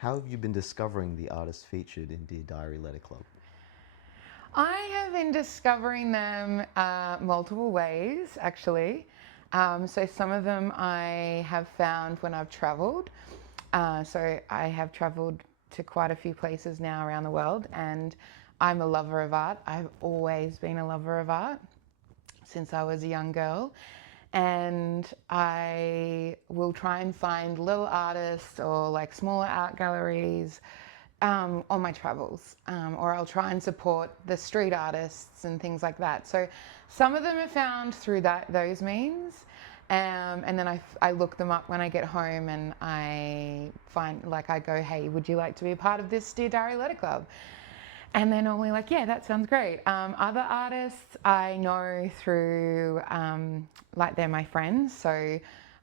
How have you been discovering the artists featured in Dear Diary Letter Club? I have been discovering them multiple ways, actually. So some of them I have found when I've travelled. So I have travelled to quite a few places now around the world, and I'm a lover of art. I've always been a lover of art since I was a young girl. And I will try and find little artists or like smaller art galleries on my travels, or I'll try and support the street artists and things like that. So some of them are found through those means. And then I look them up when I get home and I find, like, I go, hey, would you like to be a part of this Dear Diary Letter Club? And they're normally like, yeah, that sounds great. Other artists I know through, like, they're my friends. So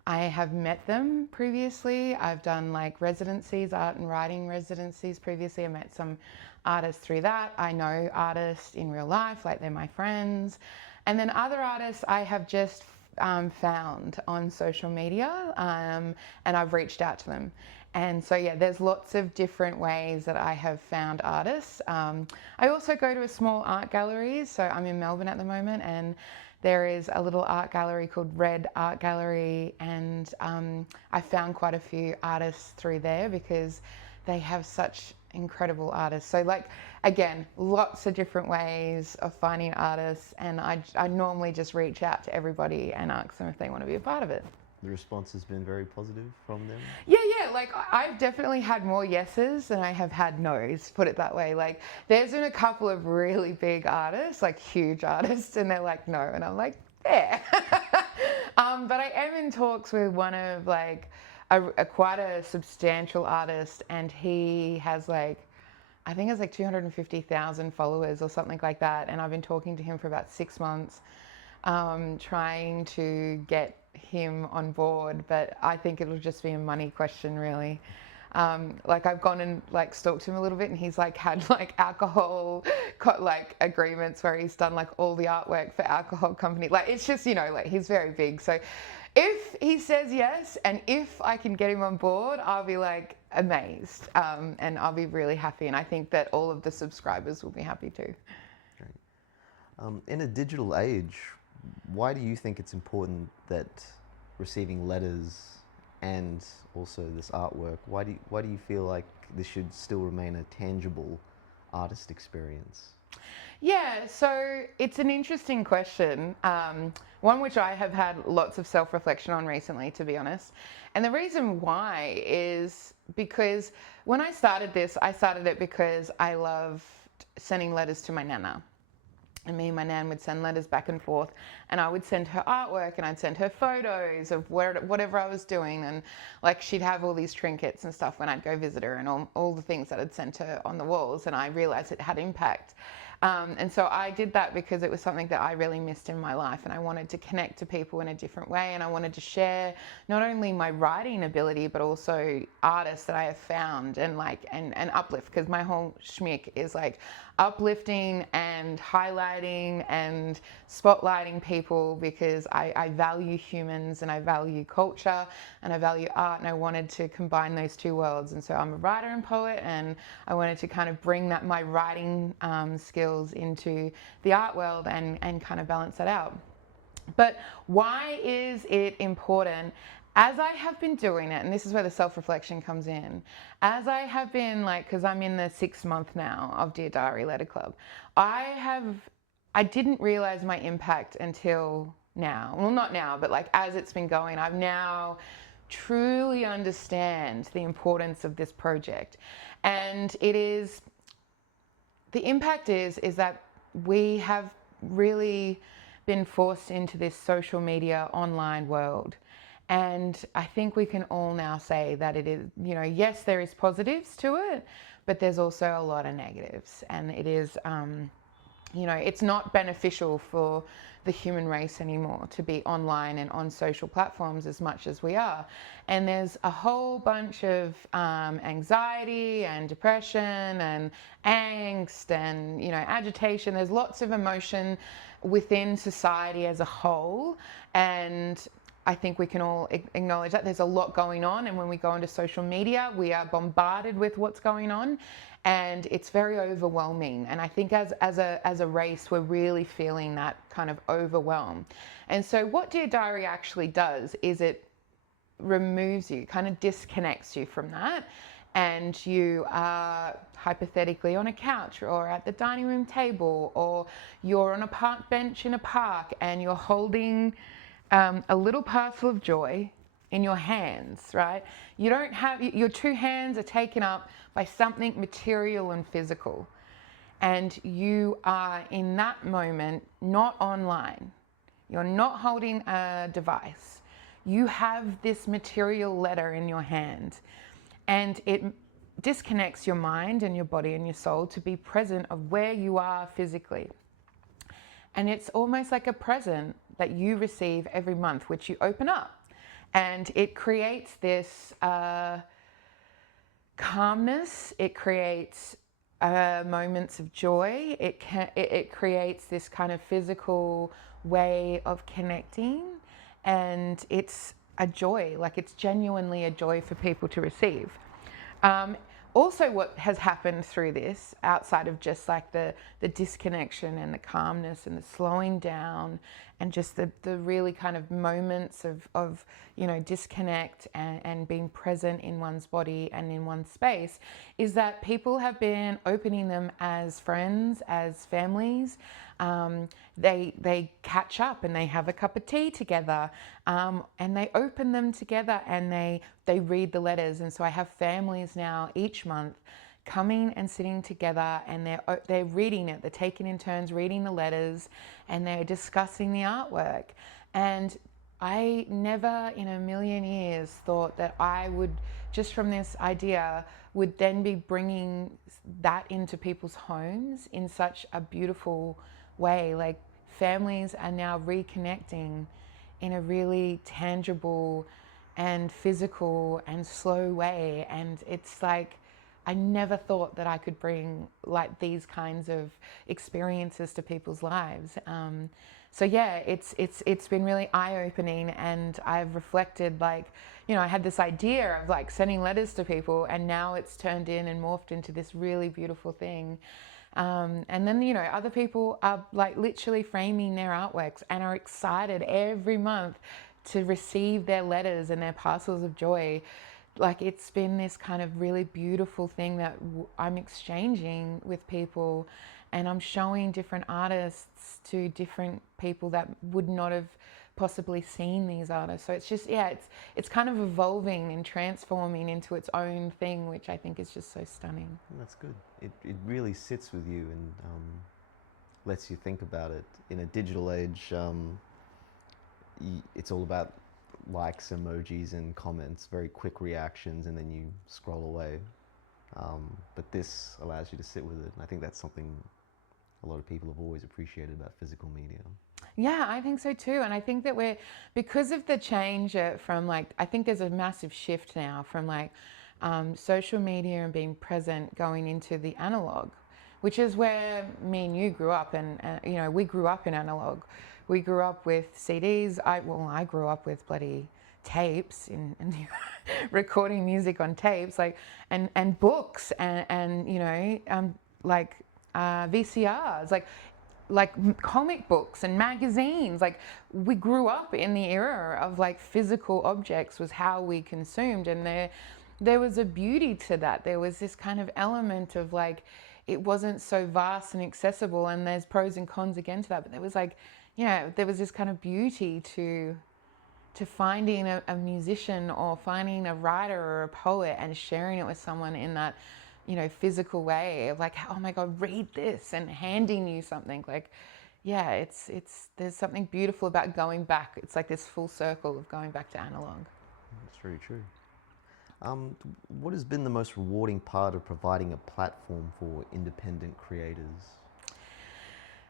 I have met them previously. I've done like residencies, art and writing residencies previously. I met some artists through that. I know artists in real life, like they're my friends. And then other artists I have just found on social media, and I've reached out to them. And so, yeah, there's lots of different ways that I have found artists. I also go to a small art gallery. So I'm in Melbourne at the moment, and there is a little art gallery called Red Art Gallery. And I found quite a few artists through there because they have such incredible artists. So, like, again, lots of different ways of finding artists. And I normally just reach out to everybody and ask them if they want to be a part of it. The response has been very positive from them. Yeah, like I've definitely had more yeses than I have had nos, put it that way. Like there's been a couple of really big artists, like huge artists, and they're like, no. And I'm like, yeah. But I am in talks with one of like a quite a substantial artist, and he has like, I think it's like 250,000 followers or something like that. And I've been talking to him for about 6 months, trying to get him on board, but I think it'll just be a money question, really. Like I've gone and like stalked him a little bit, and he's like had like alcohol like agreements where he's done like all the artwork for alcohol company. Like it's just, like he's very big. So if he says yes, and if I can get him on board, I'll be like amazed, and I'll be really happy. And I think that all of the subscribers will be happy too. Great. In a digital age, why do you think it's important that receiving letters and also this artwork, why do you feel like this should still remain a tangible artist experience? Yeah, so it's an interesting question, one which I have had lots of self-reflection on recently, to be honest. And the reason why is because when I started this, I started it because I loved sending letters to my nana. And me and my nan would send letters back and forth, and I would send her artwork, and I'd send her photos of whatever I was doing, and like she'd have all these trinkets and stuff when I'd go visit her, and all the things that I'd sent her on the walls, and I realized it had impact. And so I did that because it was something that I really missed in my life, and I wanted to connect to people in a different way, and I wanted to share not only my writing ability but also artists that I have found, and uplift, because my whole schmick is like uplifting and highlighting and spotlighting people, because I value humans and I value culture and I value art, and I wanted to combine those two worlds. And so I'm a writer and poet, and I wanted to kind of bring that my writing skills into the art world and kind of balance that out. But why is it important? As I have been doing it, and this is where the self-reflection comes in, as I have been, like, because I'm in the 6th month now of Dear Diary Letter Club, I didn't realize my impact until now. Well, not now, but like as it's been going, I've now truly understand the importance of this project. And the impact is that we have really been forced into this social media online world. And I think we can all now say that it is, yes, there is positives to it, but there's also a lot of negatives. And it is, it's not beneficial for the human race anymore to be online and on social platforms as much as we are. And there's a whole bunch of anxiety and depression and angst and, agitation. There's lots of emotion within society as a whole. And I think we can all acknowledge that there's a lot going on, and when we go onto social media, we are bombarded with what's going on, and it's very overwhelming. And I think as a race, we're really feeling that kind of overwhelm. And so what Dear Diary actually does is it removes you, kind of disconnects you from that, and you are hypothetically on a couch or at the dining room table, or you're on a park bench in a park, and you're holding a little parcel of joy in your hands, right? You don't have, your two hands are taken up by something material and physical, and you are in that moment not online. You're not holding a device. You have this material letter in your hand, and it disconnects your mind and your body and your soul to be present of where you are physically. And it's almost like a present that you receive every month, which you open up, and it creates this calmness. It creates moments of joy. It creates this kind of physical way of connecting, and it's a joy, like it's genuinely a joy for people to receive. Also, what has happened through this, outside of just like the disconnection and the calmness and the slowing down and just the really kind of moments of disconnect and being present in one's body and in one's space, is that people have been opening them as friends, as families. They catch up and they have a cup of tea together, and they open them together, and they read the letters. And so I have families now each month coming and sitting together, and they're reading it. They're taking in turns reading the letters, and they're discussing the artwork. And I never in a million years thought that I would, just from this idea, would then be bringing that into people's homes in such a beautiful way. Like, families are now reconnecting in a really tangible and physical and slow way, and it's like I never thought that I could bring like these kinds of experiences to people's lives. So yeah, it's been really eye-opening, and I've reflected, like, I had this idea of like sending letters to people, and now it's turned in and morphed into this really beautiful thing. And then, other people are like literally framing their artworks and are excited every month to receive their letters and their parcels of joy. Like, it's been this kind of really beautiful thing that I'm exchanging with people, and I'm showing different artists to different people that would not have possibly seen these artists. So it's just, it's kind of evolving and transforming into its own thing, which I think is just so stunning. That's good. It really sits with you and lets you think about it. In a digital age, it's all about likes, emojis, and comments, very quick reactions, and then you scroll away. But this allows you to sit with it, and I think that's something a lot of people have always appreciated about physical media. Yeah, I think so too. And I think that because of the change from like, I think there's a massive shift now from like social media and being present going into the analog, which is where me and you grew up. And, we grew up in analog. We grew up with CDs. I grew up with bloody tapes and recording music on tapes, like, and books and VCRs, like comic books and magazines. Like, we grew up in the era of like physical objects was how we consumed, and there was a beauty to that. There was this kind of element of like, it wasn't so vast and accessible, and there's pros and cons again to that, but there was like, there was this kind of beauty to finding a musician or finding a writer or a poet and sharing it with someone in that physical way of like, oh my God, read this, and handing you something. Like, there's something beautiful about going back. It's like this full circle of going back to analog. That's very true. What has been the most rewarding part of providing a platform for independent creators?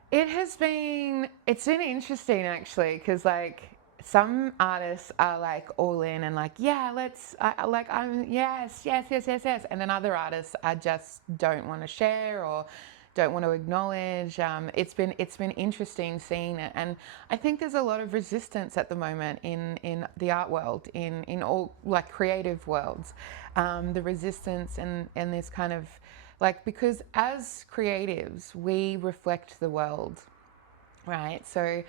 It's been interesting actually, because like some artists are like all in and like, yes. And then other artists just don't want to share or don't want to acknowledge. It's been interesting seeing it, and I think there's a lot of resistance at the moment in the art world, in all like creative worlds, the resistance and this kind of like, because as creatives we reflect the world, right? So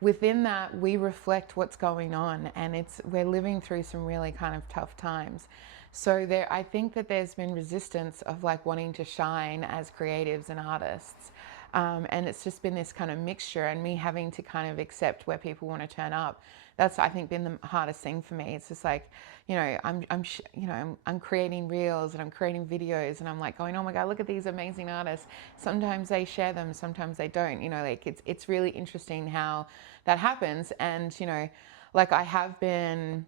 within that we reflect what's going on, and we're living through some really kind of tough times. So I think that there's been resistance of like wanting to shine as creatives and artists, and it's just been this kind of mixture, and me having to kind of accept where people want to turn up. That's, I think, been the hardest thing for me. It's just like, I'm creating reels and I'm creating videos, and I'm like going, oh my God, look at these amazing artists. Sometimes they share them, sometimes they don't. Like it's really interesting how that happens, and like I have been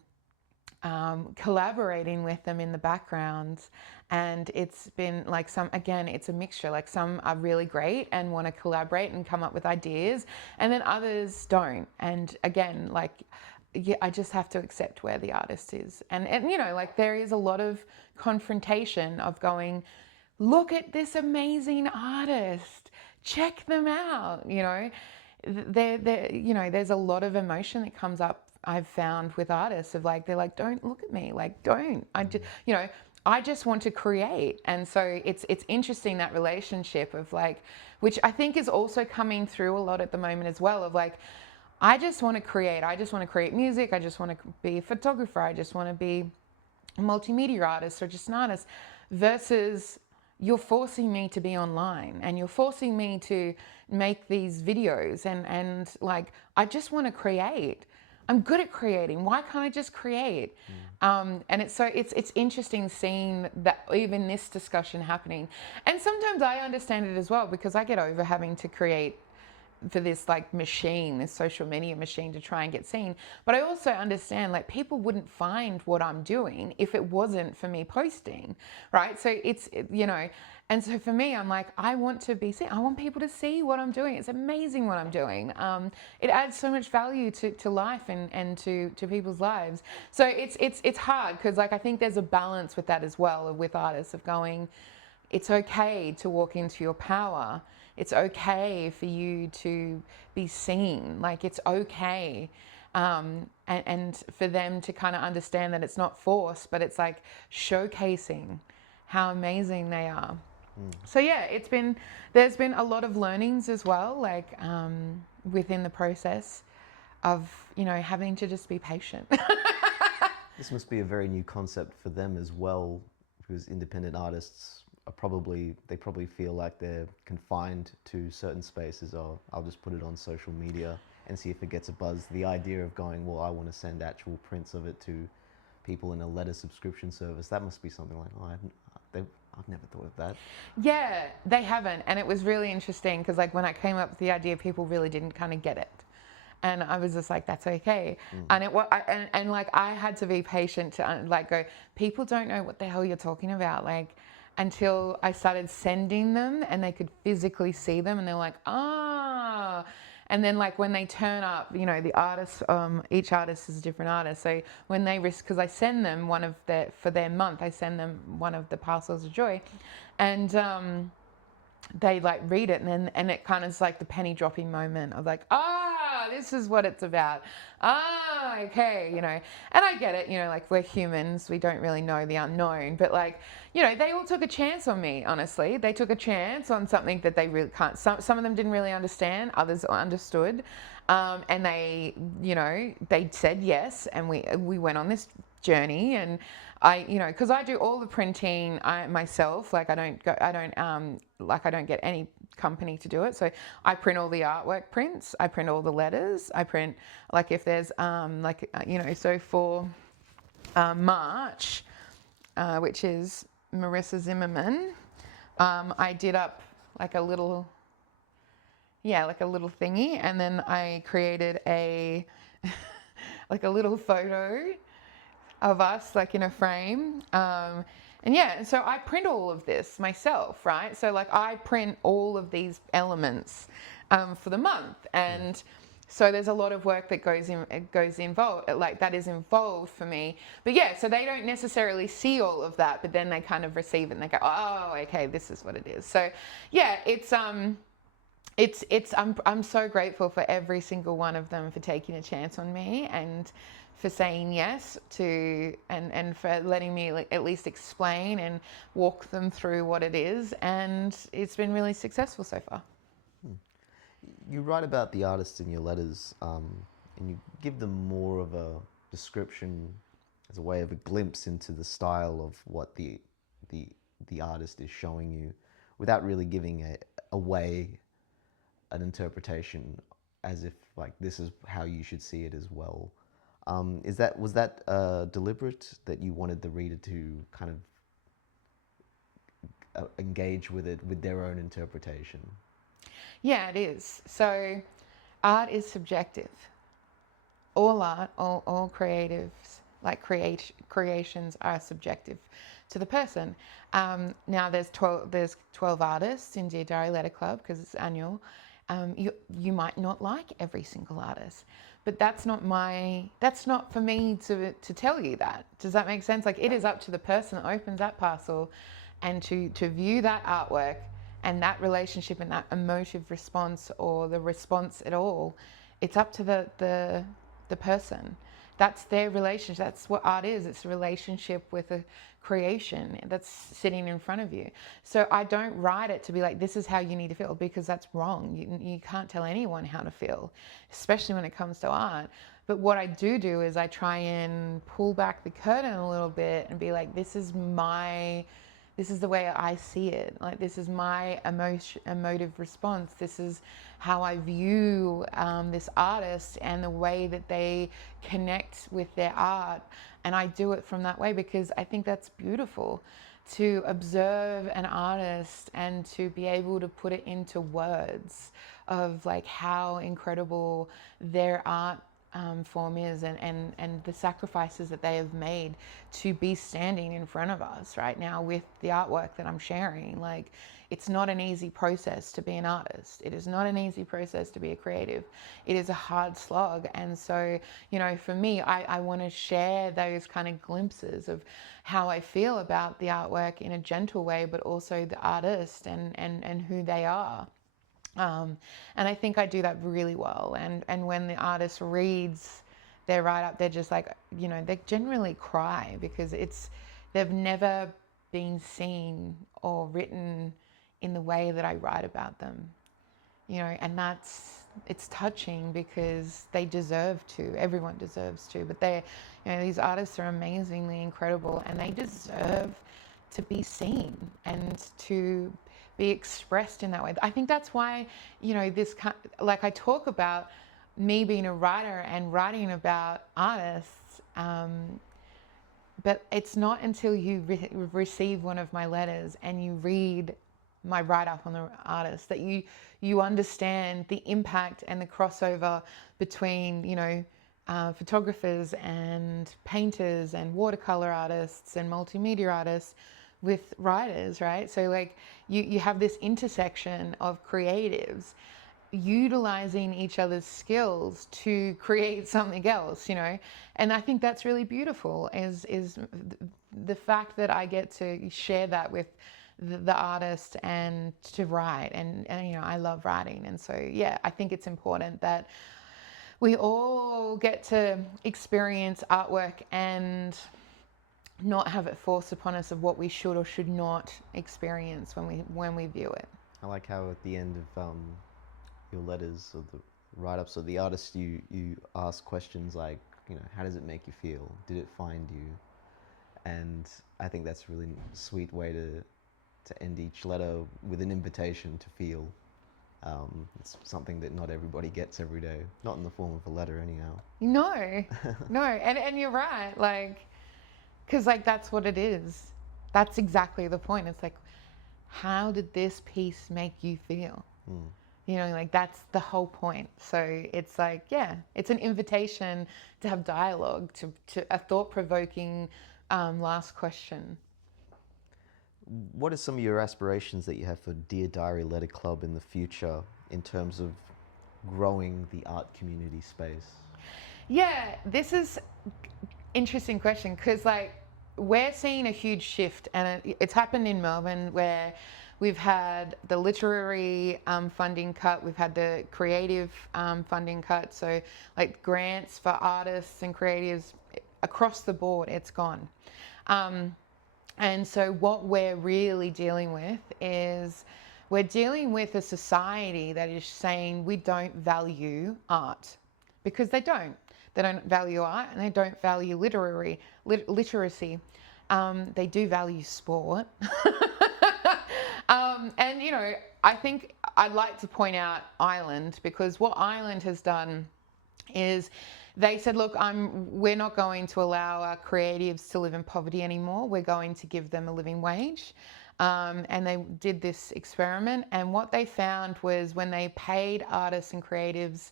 collaborating with them in the background, and it's been like it's a mixture. Like some are really great and want to collaborate and come up with ideas, and then others don't. And again, like, yeah, I just have to accept where the artist is, and like there is a lot of confrontation of going, look at this amazing artist, check them out. There's a lot of emotion that comes up, I've found, with artists of like, they're like, don't look at me, like, don't. I just want to create. And so it's interesting, that relationship of like, which I think is also coming through a lot at the moment as well, of like, I just want to create. I just want to create music. I just want to be a photographer. I just want to be a multimedia artist or just an artist, versus you're forcing me to be online and you're forcing me to make these videos, and like, I just want to create. I'm good at creating. Why can't I just create? And it's interesting seeing that, even this discussion happening. And sometimes I understand it as well, because I get over having to create for this like machine, this social media machine, to try and get seen. But I also understand like people wouldn't find what I'm doing if it wasn't for me posting, right? So and so for me, I'm like, I want to be seen. I want people to see what I'm doing. It's amazing what I'm doing. It adds so much value to life and to people's lives. So it's hard, because like I think there's a balance with that as well, with artists, of going, it's okay to walk into your power. It's okay for you to be seen. Like, it's okay. And for them to kind of understand that it's not forced, but it's like showcasing how amazing they are. So yeah, there's been a lot of learnings as well, like within the process of, having to just be patient. This must be a very new concept for them as well, because independent artists they probably feel like they're confined to certain spaces. Or I'll just put it on social media and see if it gets a buzz. The idea of going, well, I want to send actual prints of it to people in a letter subscription service, that must be something like, I've never thought of that. Yeah, they haven't. And it was really interesting, because like when I came up with the idea, people really didn't kind of get it. And I was just like, that's okay. And like, I had to be patient to like go, people don't know what the hell you're talking about. Like, until I started sending them and they could physically see them, and they're like, ah. And then like when they turn up, the artists, each artist is a different artist. So when they because I send them for their month, I send them one of the parcels of joy, and they like read it, and it kind of is like the penny dropping moment of like, this is what it's about. Okay, and I get it, like we're humans, we don't really know the unknown, but like, they all took a chance on me, honestly. They took a chance on something that they really can't, some of them didn't really understand, others understood, and they said yes, and we went on this journey. And I, because I do all the printing myself, like I don't get any company to do it. So I print all the artwork prints, I print all the letters, I print, like if there's so for March, which is Marissa Zimmerman, I did up like a little thingy, and then I created a like a little photo of us, like in a frame. And so I print all of this myself, right? So like I print all of these elements for the month, and So there's a lot of work that goes involved, like that is involved for me. But yeah, so they don't necessarily see all of that, but then they kind of receive it and they go, oh, okay, this is what it is. So yeah, I'm so grateful for every single one of them for taking a chance on me and for saying yes to and for letting me at least explain and walk them through what it is, and it's been really successful so far. You write about the artists in your letters, and you give them more of a description as a way of a glimpse into the style of what the the artist is showing you, without really giving away an interpretation as if like this is how you should see it as well. Was that deliberate, that you wanted the reader to kind of engage with it with their own interpretation? Yeah, it is. So art is subjective. All art, all creatives, like creations are subjective to the person. Now there's 12 artists in Dear Diary Letter Club because it's annual. You might not like every single artist, but that's not for me to tell you that. Does that make sense? Like, it is up to the person that opens that parcel and to view that artwork and that relationship and that emotive response, or the response at all. It's up to the person. That's their relationship. That's what art is. It's a relationship with a creation that's sitting in front of you. So I don't write it to be like, this is how you need to feel, because that's wrong. You can't tell anyone how to feel, especially when it comes to art. But what I do is I try and pull back the curtain a little bit and be like, this is the way I see it. Like, this is my emotive response. This is how I view this artist and the way that they connect with their art. And I do it from that way because I think that's beautiful, to observe an artist and to be able to put it into words of like how incredible their art form is, and the sacrifices that they have made to be standing in front of us right now with the artwork that I'm sharing. Like, it's not an easy process to be an artist. It is not an easy process to be a creative. It is a hard slog. And so, for me, I want to share those kind of glimpses of how I feel about the artwork in a gentle way, but also the artist and who they are. And I think I do that really well. And when the artist reads their write-up, they're just like, they generally cry because they've never been seen or written in the way that I write about them. And it's touching because they deserve to. Everyone deserves to. But these artists are amazingly incredible, and they deserve to be seen and to be expressed in that way. I think that's why, like, I talk about me being a writer and writing about artists, but it's not until you receive one of my letters and you read my write-up on the artist that you understand the impact and the crossover between, photographers and painters and watercolor artists and multimedia artists with writers, right? So like you have this intersection of creatives utilizing each other's skills to create something else, and I think that's really beautiful, is the fact that I get to share that with the artist and to write, and I love writing. And so yeah, I think it's important that we all get to experience artwork and not have it forced upon us of what we should or should not experience when we view it. I like how at the end of your letters or the write-ups or the artist, you ask questions like, how does it make you feel? Did it find you? And I think that's a really sweet way to end each letter, with an invitation to feel. It's something that not everybody gets every day, not in the form of a letter anyhow. No, no, and you're right, like, because like that's what it is. That's exactly the point. It's like, how did this piece make you feel? Like that's the whole point. So it's like, yeah, it's an invitation to have dialogue, to a thought-provoking last question. What are some of your aspirations that you have for Dear Diary Letter Club in the future, in terms of growing the art community space? Yeah, this is interesting question because like we're seeing a huge shift, and it's happened in Melbourne where we've had the literary funding cut, we've had the creative funding cut, so like grants for artists and creatives across the board, it's gone. And so what we're really dealing with is we're dealing with a society that is saying we don't value art because they don't. They don't value art and they don't value literacy. They do value sport. And, you know, I think I'd like to point out Ireland, because what Ireland has done is they said, look, we're not going to allow our creatives to live in poverty anymore. We're going to give them a living wage. And they did this experiment. And what they found was when they paid artists and creatives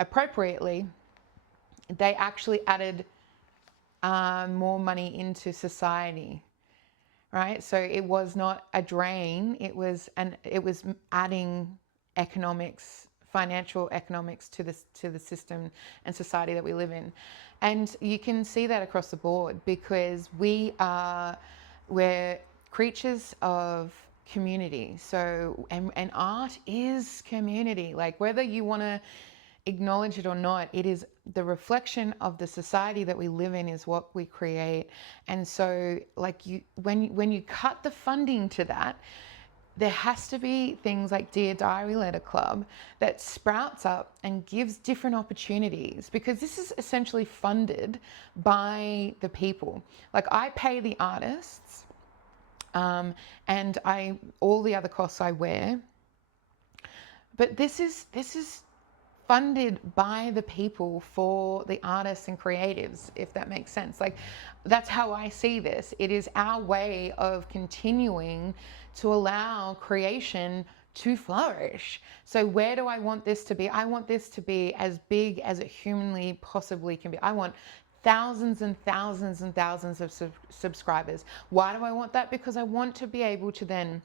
appropriately, they actually added more money into society, right? So it was not a drain. It was adding economics, financial economics to the system and society that we live in. And you can see that across the board because we're creatures of community. So and art is community. Like whether you want to acknowledge it or not, it is the reflection of the society that we live in is what we create. And so like when you cut the funding to that, there has to be things like Dear Diary Letter Club that sprouts up and gives different opportunities, because this is essentially funded by the people. Like I pay the artists and all the other costs I wear, but this is funded by the people for the artists and creatives, if that makes sense. Like that's how I see this. It is our way of continuing to allow creation to flourish. So where do I want this to be? I want this to be as big as it humanly possibly can be. I want thousands and thousands and thousands of subscribers. Why do I want that? Because I want to be able to then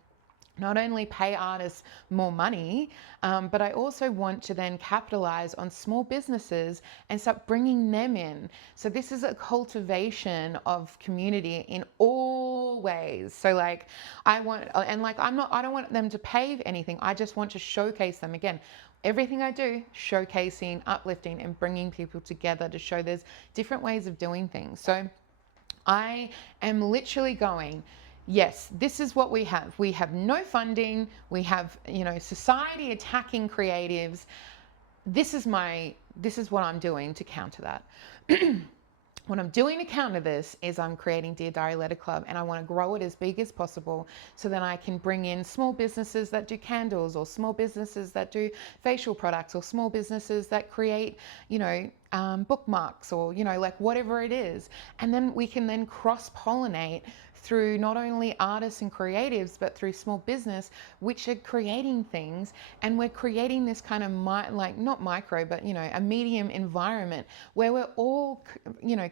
not only pay artists more money, but I also want to then capitalize on small businesses and start bringing them in. So this is a cultivation of community in all ways. So like I don't want them to pay anything. I just want to showcase them. Again, everything I do, showcasing, uplifting, and bringing people together to show there's different ways of doing things. So I am literally going, yes, this is what we have. We have no funding. We have, society attacking creatives. This is what I'm doing to counter that. What I'm doing to counter this is I'm creating Dear Diary Letter Club, and I want to grow it as big as possible so then I can bring in small businesses that do candles, or small businesses that do facial products, or small businesses that create, bookmarks, or, like whatever it is. And then we can then cross-pollinate through not only artists and creatives, but through small business, which are creating things. And we're creating this kind of not micro, but, a medium environment where we're all,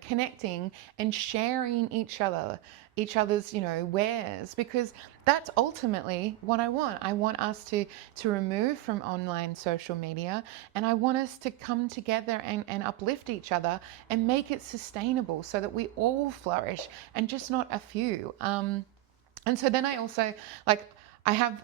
connecting and sharing each other's, wares, because that's ultimately what I want. I want us to remove from online social media, and I want us to come together and uplift each other and make it sustainable so that we all flourish and just not a few. And so then I also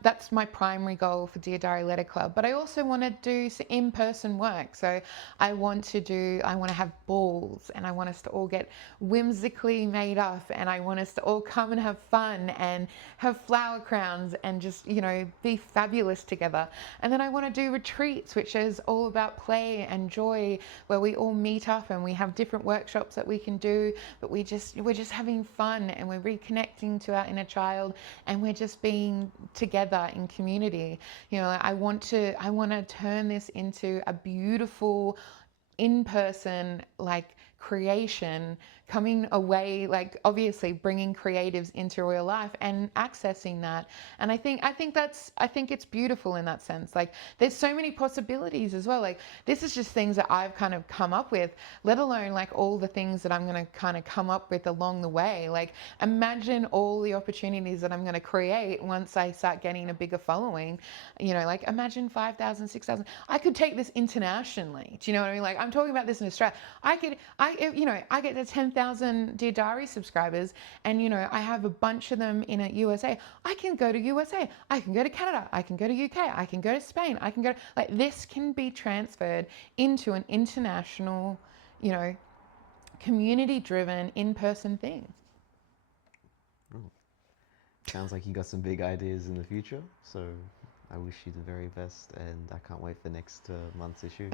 that's my primary goal for Dear Diary Letter Club, but I also want to do some in-person work. So I want to have balls, and I want us to all get whimsically made up, and I want us to all come and have fun and have flower crowns and just, be fabulous together. And then I want to do retreats, which is all about play and joy, where we all meet up and we have different workshops that we can do, but we're just having fun, and we're reconnecting to our inner child, and we're just being together in community. I want to turn this into a beautiful in-person creation coming away, like obviously bringing creatives into real life and accessing that. And I think it's beautiful in that sense. Like there's so many possibilities as well. Like this is just things that I've kind of come up with, let alone like all the things that I'm going to kind of come up with along the way. Like imagine all the opportunities that I'm going to create once I start getting a bigger following. You know, like imagine 5,000, 6,000. I could take this internationally. Do you know what I mean? Like I'm talking about this in Australia. I get to 10,000 Dear Diary subscribers, and you know, I have a bunch of them in USA. I can go to USA. I can go to Canada. I can go to UK. I can go to Spain. I can go like this can be transferred into an international, you know, community-driven, in-person thing. Sounds like you got some big ideas in the future. So I wish you the very best, and I can't wait for next month's issue.